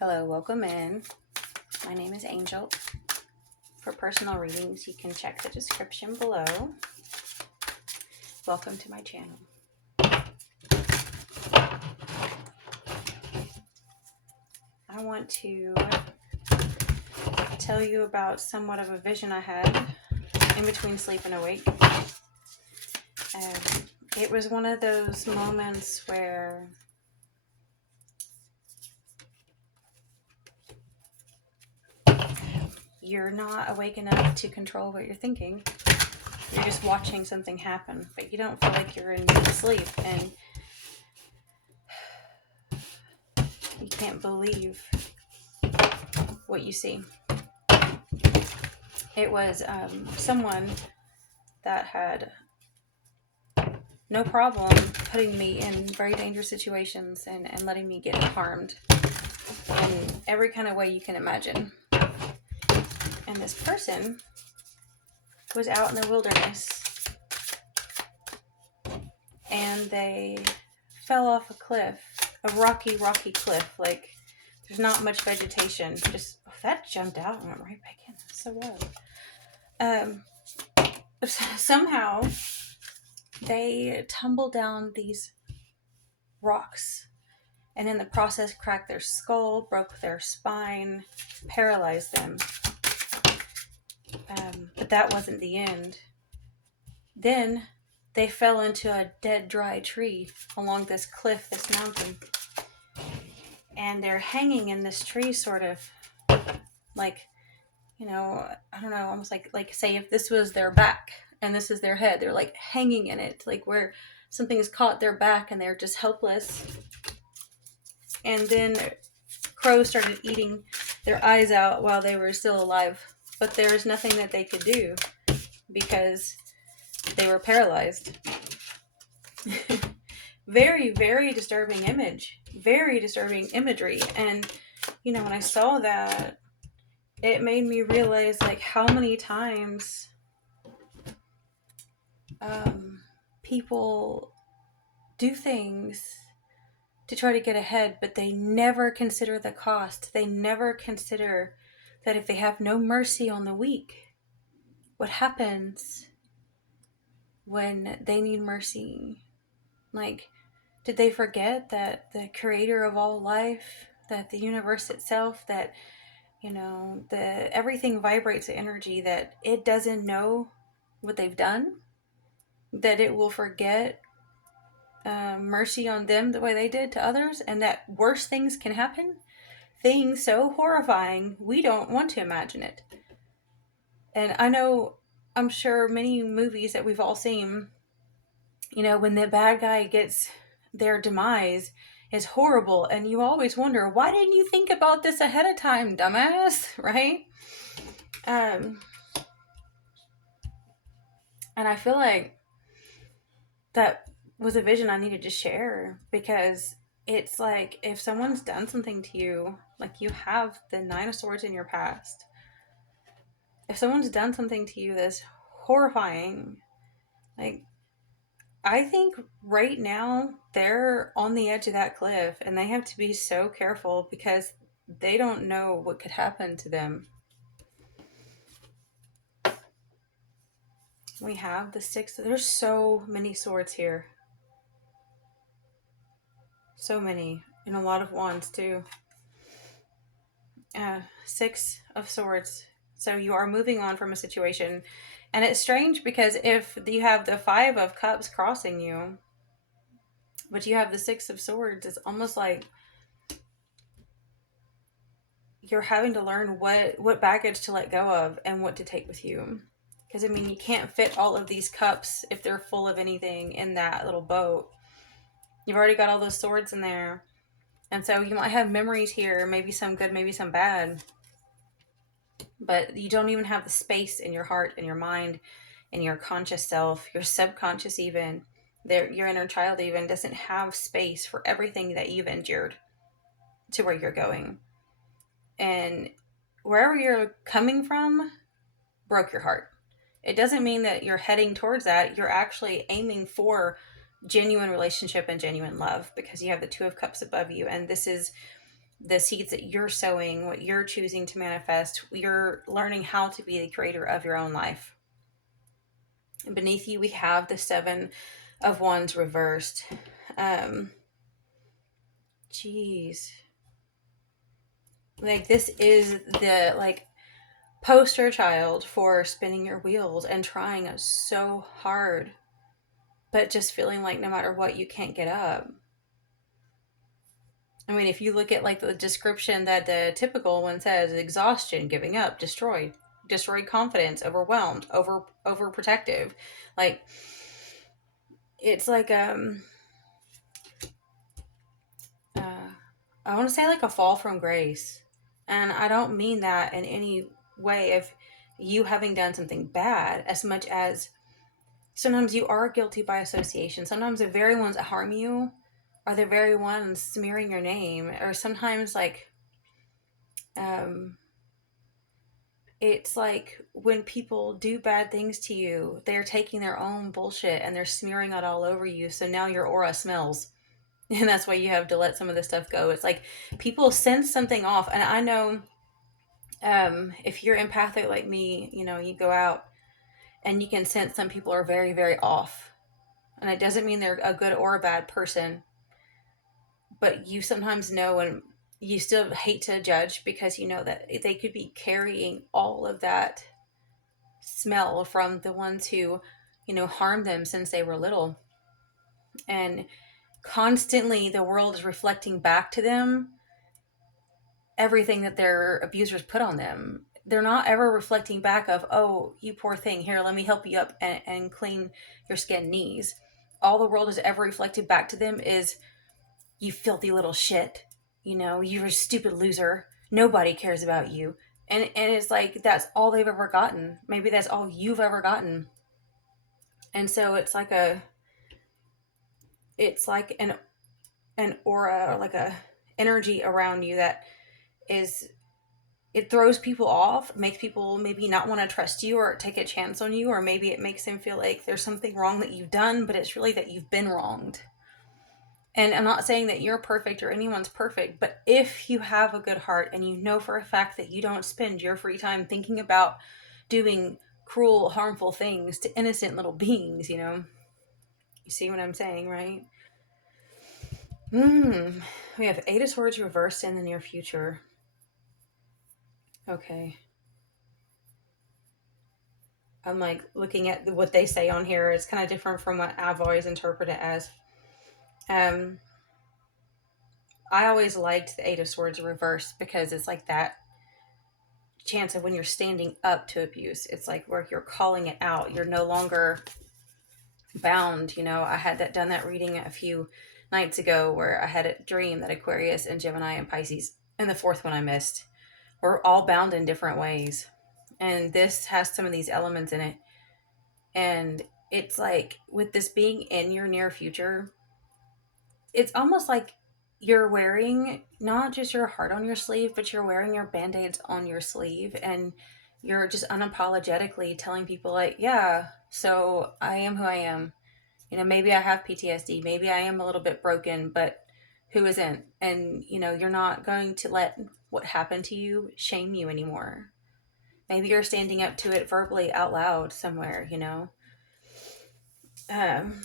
Hello, welcome in. My name is Angel. For personal readings, you can check the description below. Welcome to my channel. I want to tell you about somewhat of a vision I had in between sleep and awake. It was one of those moments where you're not awake enough to control what you're thinking. You're just watching something happen, but you don't feel like you're in deep sleep, and you can't believe what you see. It was someone that had no problem putting me in very dangerous situations and letting me get harmed in every kind of way you can imagine. And this person was out in the wilderness and they fell off a cliff, a rocky cliff. Like, there's not much vegetation. Just, that jumped out and went right back in. That's so wild. Somehow they tumbled down these rocks and in the process cracked their skull, broke their spine, paralyzed them. But that wasn't the end. Then they fell into a dead, dry tree along this cliff, this mountain. And they're hanging in this tree sort of like, I don't know, almost like say if this was their back and this is their head, they're like hanging in it, like where something has caught their back and they're just helpless. And then crows started eating their eyes out while they were still alive. But there was nothing that they could do because they were paralyzed. Very, very disturbing image. Very disturbing imagery. And, when I saw that, it made me realize, like, how many times people do things to try to get ahead, but they never consider the cost. They never consider that if they have no mercy on the weak, what happens when they need mercy? Like, did they forget that the creator of all life, that the universe itself, that, everything vibrates energy, that it doesn't know what they've done, that it will forget mercy on them the way they did to others, and that worse things can happen? Things so horrifying, we don't want to imagine it. And I'm sure many movies that we've all seen, when the bad guy gets their demise is horrible, and you always wonder, why didn't you think about this ahead of time, dumbass? Right? And I feel like that was a vision I needed to share, because it's like, if someone's done something to you, like, you have the 9 of Swords in your past. If someone's done something to you that's horrifying, like, I think right now they're on the edge of that cliff, and they have to be so careful because they don't know what could happen to them. We have the 6. There's so many swords here. So many. And a lot of wands too. 6 of Swords. So you are moving on from a situation. And it's strange because if you have the 5 of Cups crossing you, but you have the 6 of Swords, it's almost like you're having to learn what baggage to let go of and what to take with you. Because, you can't fit all of these cups, if they're full of anything, in that little boat. You've already got all those swords in there. And so you might have memories here, maybe some good, maybe some bad. But you don't even have the space in your heart and your mind and your conscious self, your subconscious even, your inner child even doesn't have space for everything that you've endured to where you're going. And wherever you're coming from broke your heart. It doesn't mean that you're heading towards that. You're actually aiming for genuine relationship and genuine love, because you have the 2 of Cups above you. And this is the seeds that you're sowing, what you're choosing to manifest. You're learning how to be the creator of your own life. And beneath you, we have the Seven of Wands reversed. Um, Jeez. Like, this is the, like, poster child for spinning your wheels and trying so hard, but just feeling like no matter what, you can't get up. I mean, if you look at like the description that the typical one says, exhaustion, giving up, destroyed confidence, overwhelmed, overprotective. Like, it's like uh I want to say like a fall from grace. And I don't mean that in any way of you having done something bad, as much as sometimes you are guilty by association. Sometimes the very ones that harm you are the very ones smearing your name. Or sometimes like um it's like when people do bad things to you, they're taking their own bullshit and they're smearing it all over you. So now your aura smells. And that's why you have to let some of this stuff go. It's like people sense something off. And I know, if you're empathic like me, you go out and you can sense some people are very, very off. And it doesn't mean they're a good or a bad person, but you sometimes know, and you still hate to judge because you know that they could be carrying all of that smell from the ones who, harmed them since they were little. And constantly the world is reflecting back to them everything that their abusers put on them. They're not ever reflecting back of, oh, you poor thing, here, let me help you up and clean your skin knees. All the world has ever reflected back to them is, you filthy little shit. You're a stupid loser. Nobody cares about you. And it's like, that's all they've ever gotten. Maybe that's all you've ever gotten. And so it's like an aura, or like a energy around you that is, it throws people off, makes people maybe not want to trust you or take a chance on you, or maybe it makes them feel like there's something wrong that you've done, but it's really that you've been wronged. And I'm not saying that you're perfect or anyone's perfect, but if you have a good heart and you know for a fact that you don't spend your free time thinking about doing cruel, harmful things to innocent little beings, you see what I'm saying, right? We have Eight of Swords reversed in the near future. Okay. I'm like looking at what they say on here. It's kind of different from what I've always interpreted it as. Um, I always liked the Eight of Swords reversed because it's like that chance of when you're standing up to abuse. It's like where you're calling it out. You're no longer bound. I had done that reading a few nights ago where I had a dream that Aquarius and Gemini and Pisces, and the fourth one I missed, were all bound in different ways. And this has some of these elements in it. And it's like, with this being in your near future, it's almost like you're wearing not just your heart on your sleeve, but you're wearing your band-aids on your sleeve, and you're just unapologetically telling people like, yeah, so I am who I am. Maybe I have PTSD, maybe I am a little bit broken, but who isn't? And you're not going to let what happened to you shame you anymore. Maybe you're standing up to it verbally out loud somewhere. um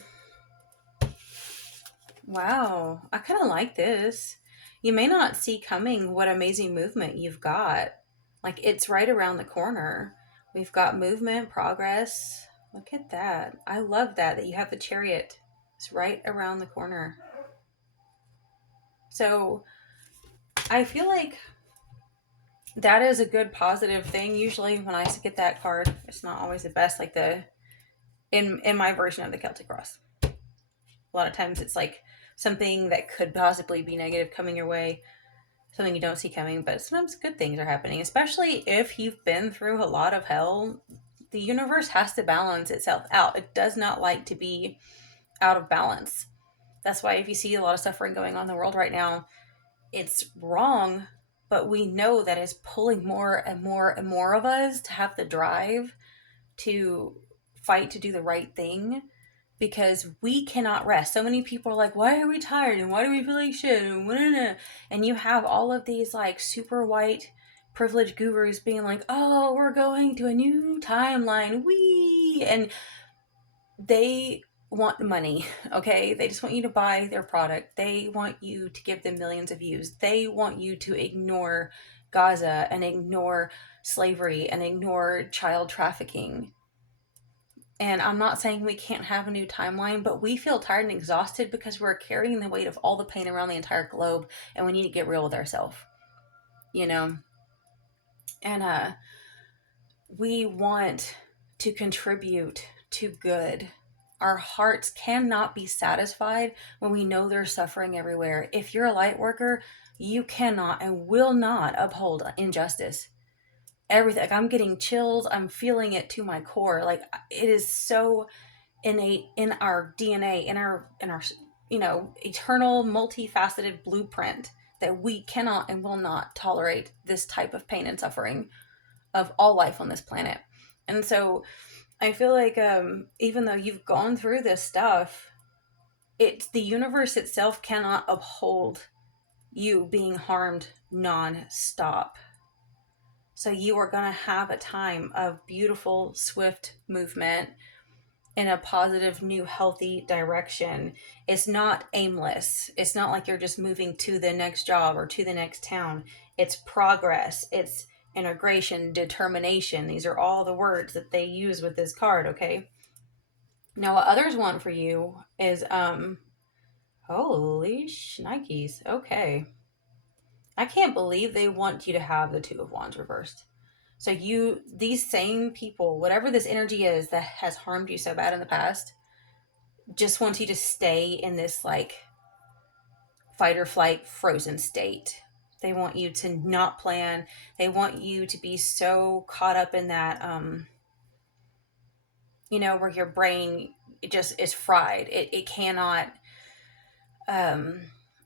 Wow, I kind of like this. You may not see coming what amazing movement you've got. Like, it's right around the corner. We've got movement, progress. Look at that. I love that you have the Chariot. It's right around the corner. So I feel like that is a good positive thing. Usually when I get that card, it's not always the best, like in my version of the Celtic Cross. A lot of times it's like something that could possibly be negative coming your way, something you don't see coming, but sometimes good things are happening, especially if you've been through a lot of hell. The universe has to balance itself out. It does not like to be out of balance. That's why if you see a lot of suffering going on in the world right now, it's wrong, but we know that it's pulling more and more and more of us to have the drive to fight to do the right thing, because we cannot rest. So many people are like, why are we tired? And why do we feel like shit? And you have all of these like super white privileged gurus being like, oh, we're going to a new timeline. Wee. And they want money, okay? They just want you to buy their product. They want you to give them millions of views. They want you to ignore Gaza and ignore slavery and ignore child trafficking. And I'm not saying we can't have a new timeline, but we feel tired and exhausted because we're carrying the weight of all the pain around the entire globe, and we need to get real with ourselves, you know? And we want to contribute to good. Our hearts cannot be satisfied when we know there's suffering everywhere. If you're a light worker, you cannot and will not uphold injustice. Everything, like, I'm getting chills. I'm feeling it to my core. Like, it is so innate in our DNA, in our eternal, multifaceted blueprint that we cannot and will not tolerate this type of pain and suffering of all life on this planet. And so I feel like even though you've gone through this stuff, the universe itself cannot uphold you being harmed non-stop. So you are going to have a time of beautiful, swift movement in a positive, new, healthy direction. It's not aimless. It's not like you're just moving to the next job or to the next town. It's progress. It's integration, determination. These are all the words that they use with this card, okay? Now, what others want for you is, holy shnikes. Okay. I can't believe they want you to have the Two of Wands reversed. So these same people, whatever this energy is that has harmed you so bad in the past, just wants you to stay in this like fight or flight frozen state. They want you to not plan. They want you to be so caught up in that, where your brain just is fried. It cannot,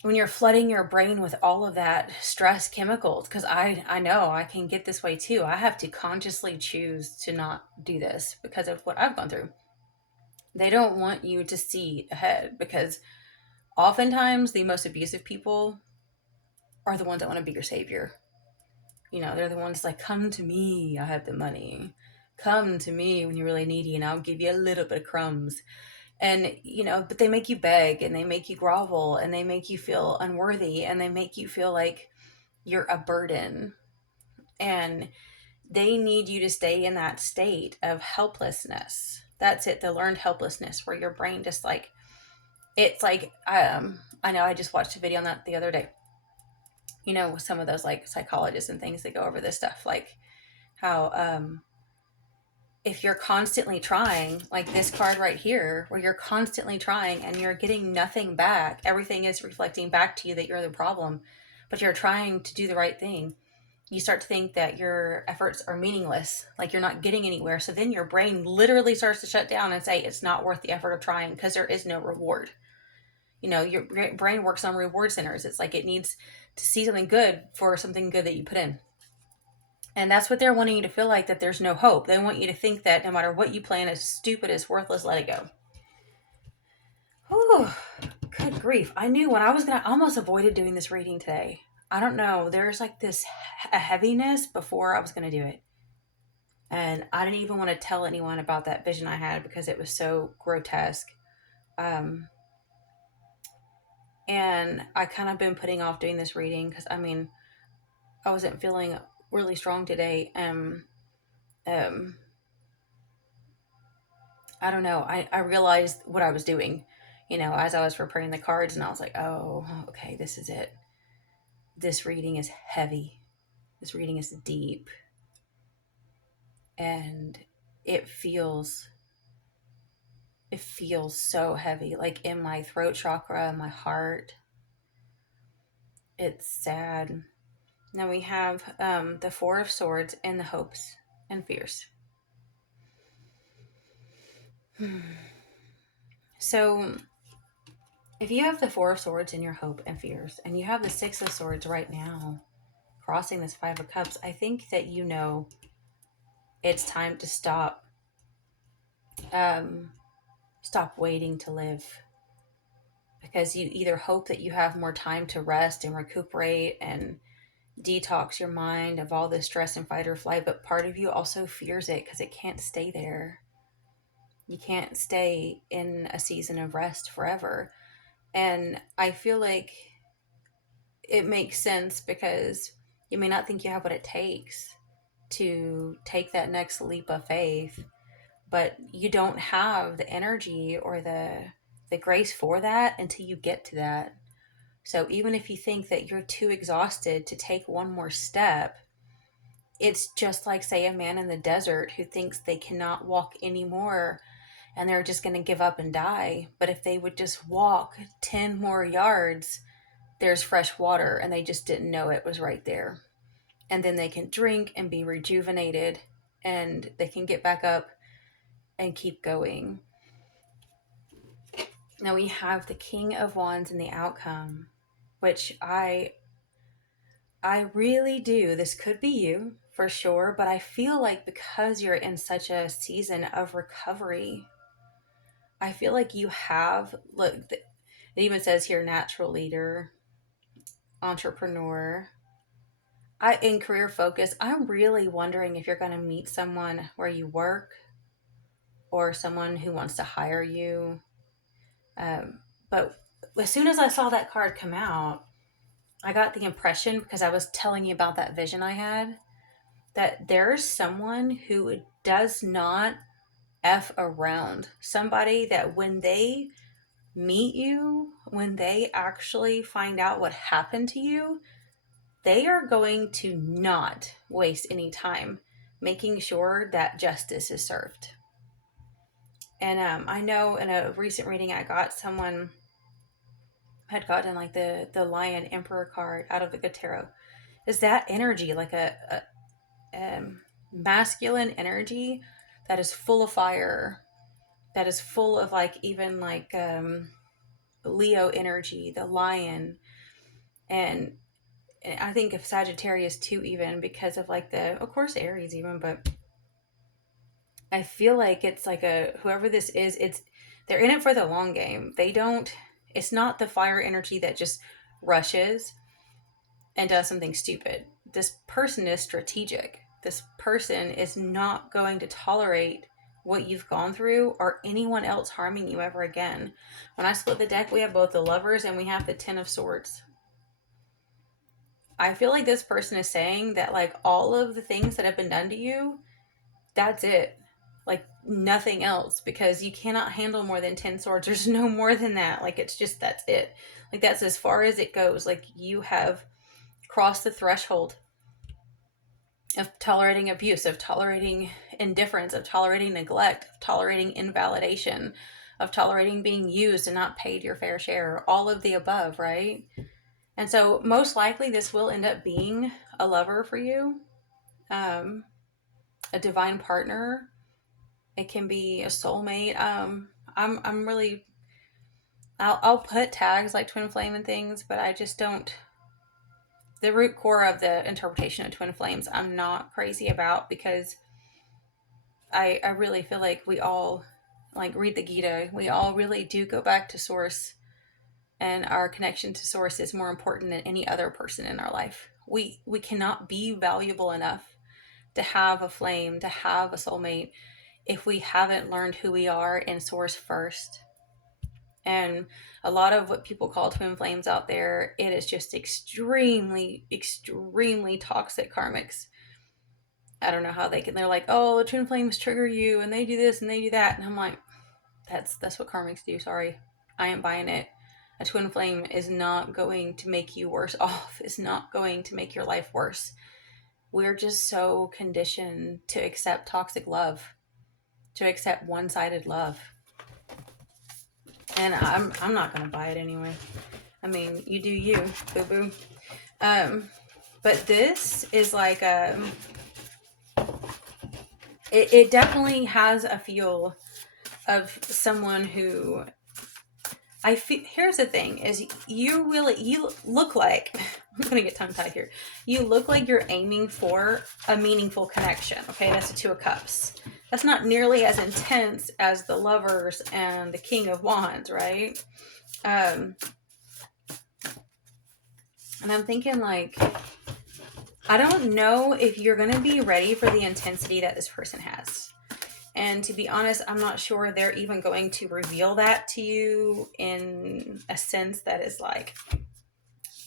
when you're flooding your brain with all of that stress chemicals, because I know I can get this way too. I have to consciously choose to not do this because of what I've gone through. They don't want you to see ahead because oftentimes the most abusive people are the ones that want to be your savior. They're the ones like, come to me, I have the money. Come to me when you're really needy and I'll give you a little bit of crumbs. And, but they make you beg and they make you grovel and they make you feel unworthy and they make you feel like you're a burden. And they need you to stay in that state of helplessness. That's it, the learned helplessness where your brain just like, it's like, I know I just watched a video on that the other day. With some of those like psychologists and things that go over this stuff, like how if you're constantly trying, like this card right here, where you're constantly trying and you're getting nothing back, everything is reflecting back to you that you're the problem, but you're trying to do the right thing. You start to think that your efforts are meaningless, like you're not getting anywhere. So then your brain literally starts to shut down and say it's not worth the effort of trying because there is no reward. Your brain works on reward centers. It's like it needs to see something good for something good that you put in. And that's what they're wanting you to feel like, that there's no hope. They want you to think that no matter what you plan is stupid, is worthless, let it go. Oh, good grief. I knew when I almost avoided doing this reading today. I don't know. There's like a heaviness before I was going to do it. And I didn't even want to tell anyone about that vision I had because it was so grotesque. And I kind of been putting off doing this reading because, I wasn't feeling really strong today. I don't know. I realized what I was doing, as I was preparing the cards, and I was like, oh, okay, this is it. This reading is heavy. This reading is deep. And it feels so heavy, like in my throat chakra, my heart. It's sad. Now we have the Four of Swords and the hopes and fears. So if you have the Four of Swords in your hope and fears, and you have the Six of Swords right now, crossing this Five of Cups, I think that it's time to stop stop waiting to live, because you either hope that you have more time to rest and recuperate and detox your mind of all this stress and fight or flight, but part of you also fears it because it can't stay there. You can't stay in a season of rest forever. And I feel like it makes sense because you may not think you have what it takes to take that next leap of faith, but you don't have the energy or the grace for that until you get to that. So even if you think that you're too exhausted to take one more step, it's just like, say, a man in the desert who thinks they cannot walk anymore and they're just going to give up and die. But if they would just walk 10 more yards, there's fresh water and they just didn't know it was right there. And then they can drink and be rejuvenated and they can get back up and keep going. Now we have the King of Wands in the outcome, which I really do. This could be you for sure, but I feel like because you're in such a season of recovery, I feel like you have, look, it even says here natural leader, entrepreneur. In career focus, I'm really wondering if you're going to meet someone where you work or someone who wants to hire you. But as soon as I saw that card come out, I got the impression, because I was telling you about that vision I had, that there's someone who does not F around. Somebody that when they meet you, when they actually find out what happened to you, they are going to not waste any time making sure that justice is served. And I know in a recent reading I got, someone had gotten like the Lion Emperor card out of the Good Tarot. Is that energy like a masculine energy that is full of fire, that is full of like even like Leo energy, the lion, and I think of Sagittarius too, even because of like of course Aries even, but I feel like it's like whoever this is, they're in it for the long game. It's not the fire energy that just rushes and does something stupid. This person is strategic. This person is not going to tolerate what you've gone through or anyone else harming you ever again. When I split the deck, we have both the Lovers and we have the Ten of Swords. I feel like this person is saying that like all of the things that have been done to you, that's it. Like nothing else, because you cannot handle more than 10 swords. There's no more than that. Like it's just, that's it. Like that's as far as it goes. Like you have crossed the threshold of tolerating abuse, of tolerating indifference, of tolerating neglect, of tolerating invalidation, of tolerating being used and not paid your fair share, all of the above, right? And so most likely this will end up being a lover for you, a divine partner. It can be a soulmate. I'm really, I'll put tags like twin flame and things, but I just don't, the root core of the interpretation of twin flames I'm not crazy about, because I really feel like we all, like, read the Gita, we all really do go back to source, and our connection to source is more important than any other person in our life. We cannot be valuable enough to have a flame, to have a soulmate, if we haven't learned who we are in source first. And a lot of what people call twin flames out there, it is just extremely, extremely toxic karmics. I don't know how they're like, oh, the twin flames trigger you and they do this and they do that. And I'm like, that's what karmics do. Sorry. I ain't buying it. A twin flame is not going to make you worse off. It's not going to make your life worse. We're just so conditioned to accept toxic love, to accept one-sided love. And I'm not going to buy it anyway. I mean, you do you, boo-boo. But this is like, it definitely has a feel of someone who, I feel, here's the thing, is you look like, I'm going to get tongue-tied here. You look like you're aiming for a meaningful connection. Okay, that's the Two of Cups. that's not nearly as intense as the Lovers and the King of Wands, right? Um, and I'm thinking, like, I don't know if you're going to be ready for the intensity that this person has. And to be honest, I'm not sure they're even going to reveal that to you in a sense that is like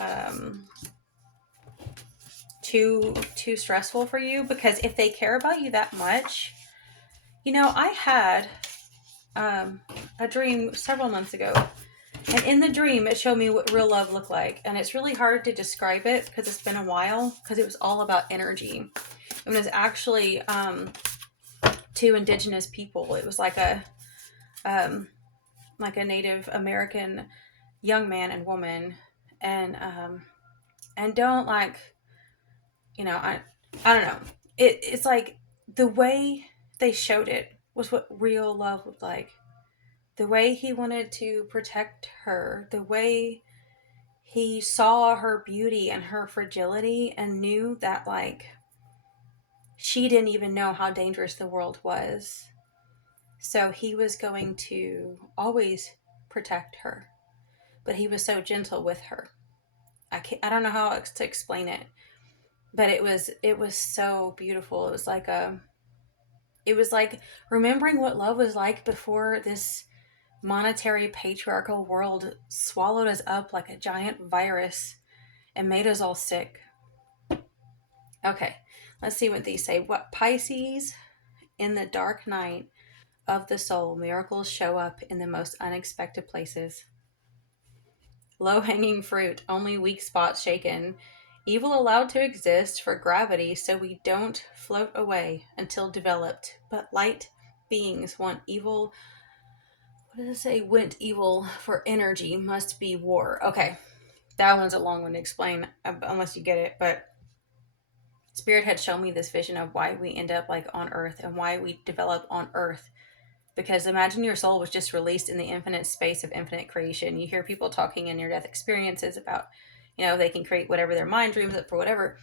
um, too stressful for you. Because if they care about you that much, I had a dream several months ago, and in the dream, it showed me what real love looked like. And it's really hard to describe it because it's been a while, because it was all about energy. It was actually two indigenous people. It was like a Native American young man and woman, and don't like, I don't know. It's like the way they showed it was what real love looked like. The way he wanted to protect her, the way he saw her beauty and her fragility and knew that, like, she didn't even know how dangerous the world was. So he was going to always protect her, but he was so gentle with her. I don't know how to explain it, but it was so beautiful. It was like remembering what love was like before this monetary patriarchal world swallowed us up like a giant virus and made us all sick. Okay, let's see what these say. What Pisces, in the dark night of the soul, miracles show up in the most unexpected places. Low hanging fruit, only weak spots shaken. Evil allowed to exist for gravity so we don't float away until developed. But light beings want evil. What does it say? Went evil for energy must be war. Okay, that one's a long one to explain unless you get it. But Spirit had shown me this vision of why we end up like on Earth and why we develop on Earth. Because imagine your soul was just released in the infinite space of infinite creation. You hear people talking in near death experiences about, they can create whatever their mind dreams up for whatever.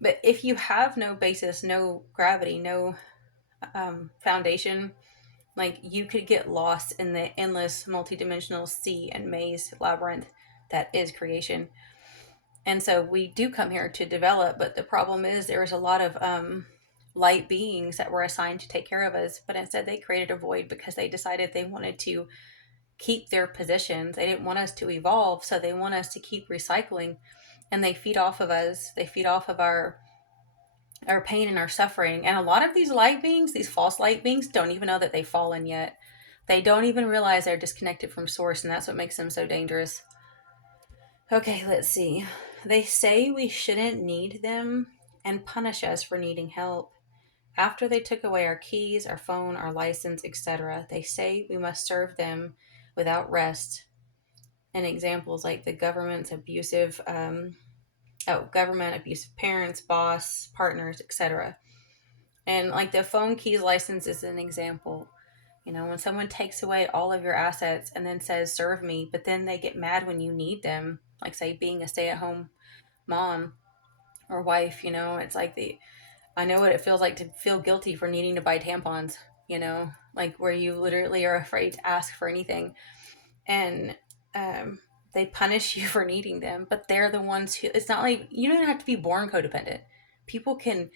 But if you have no basis, no gravity, no foundation, like, you could get lost in the endless multidimensional sea and maze labyrinth that is creation. And so we do come here to develop, but the problem is there's a lot of light beings that were assigned to take care of us, but instead they created a void because they decided they wanted to keep their positions. They didn't want us to evolve, so they want us to keep recycling, and they feed off of us. They feed off of our pain and our suffering. And a lot of these light beings, these false light beings, don't even know that they've fallen yet. They don't even realize they're disconnected from source, and that's what makes them so dangerous. Okay, let's see. They say we shouldn't need them and punish us for needing help. After they took away our keys, our phone, our license, etc., they say we must serve them without rest. And examples like the government's abusive, government, abusive parents, boss, partners, etc. And like the phone keys license is an example. When someone takes away all of your assets and then says, serve me, but then they get mad when you need them, like, say, being a stay-at-home mom or wife, it's like I know what it feels like to feel guilty for needing to buy tampons, like where you literally are afraid to ask for anything. And they punish you for needing them, but they're the ones who, it's not like you don't have to be born codependent. People can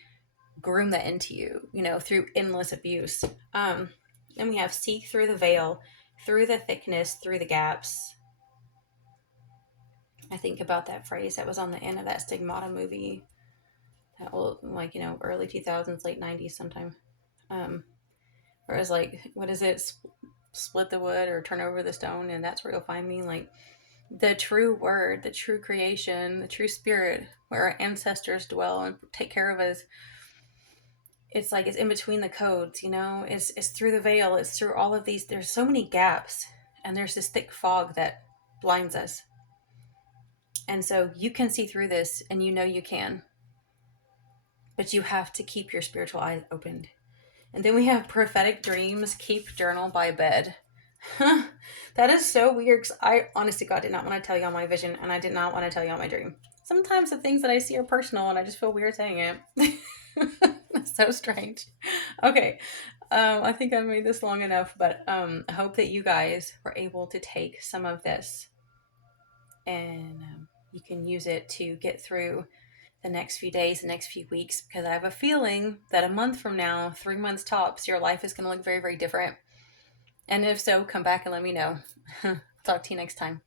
groom that into you, through endless abuse. And we have seek through the veil, through the thickness, through the gaps. I think about that phrase that was on the end of that Stigmata movie, that old, like, early 2000s, late 90s sometime. Where it was like, what is it? Split the wood or turn over the stone, and that's where you'll find me. Like, the true word, the true creation, the true spirit, where our ancestors dwell and take care of us. It's like it's in between the codes, it's through the veil, it's through all of these. There's so many gaps, and there's this thick fog that blinds us. And so you can see through this, and you can. But you have to keep your spiritual eyes opened. And then we have prophetic dreams, keep journal by bed. That is so weird, because I, honestly, God, did not want to tell you all my vision, and I did not want to tell you all my dream. Sometimes the things that I see are personal, and I just feel weird saying it. That's so strange. Okay. I think I made this long enough, but I hope that you guys were able to take some of this and you can use it to get through the next few days, the next few weeks, because I have a feeling that a month from now, 3 months tops, your life is going to look very, very different. And if so, come back and let me know. Talk to you next time.